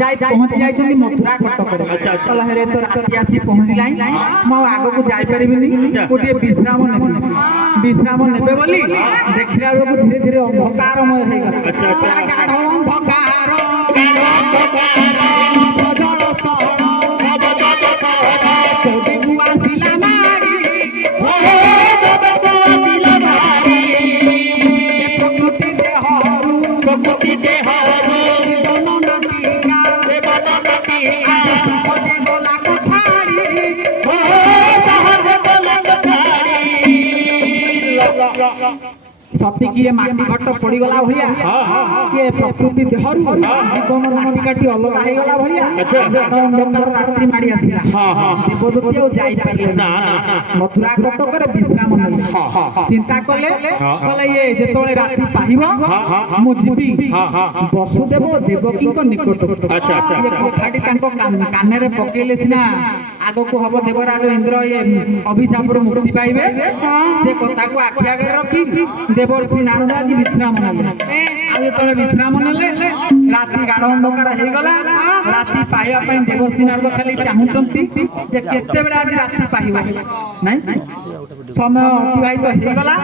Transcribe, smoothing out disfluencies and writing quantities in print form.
যাই পৌঁছি যাইଛନ୍ତି মଥୁରା କଟକରେ। କହିଲା ହେରେ ତ ରାତି ଆସି ପହଞ୍ଚିଲାଣି ମୁଁ ଆଗକୁ ଯାଇପାରିବିନି ଗୋଟିଏ ବିଶ୍ରାମ ନେବି। ବିଶ୍ରାମ ନେବେ ବୋଲି ଦେଖିଲା ବେଳକୁ ଧୀରେ ଧୀରେ ଅନ୍ଧକାରମୟ ହେଇଗଲା। ଗାଢ଼ ଅନ୍ଧକାର କୋଉଠିକୁ ଆସିଲା ମାଡ଼ି ପ୍ରକୃତି ଦେହରୁ सती किए माटी घट पड़गला भाया किए प्रकृति देहरु जीवन नाटी काटी अलग हो गला भाया अंधकार रात्रि माड़ी आसला देवदूती और जाई पारले ना मथुरा कटकर विश्राम नेले चिंता कले कले ये जेतोळे रात्रि पाहिबो मु जीबी वसुदेव देवकी को निकट। अच्छा ये कथाटी तांको काने रे पकेले सिना आगो को हबो देवराज इंद्र ये अभिशाप रो मुक्ति पाइबे से कथा को आखि आगे रखी देवर्षि नारद आज विश्राम नेले आले विश्राम नेले राति गाढ़ अंधकार हो गला राति पाइबा पई देवर्षि नारद खाली चाहुचंती जे केते बेला आज राति पाइबा नहीं समय अतिबाहित हो गला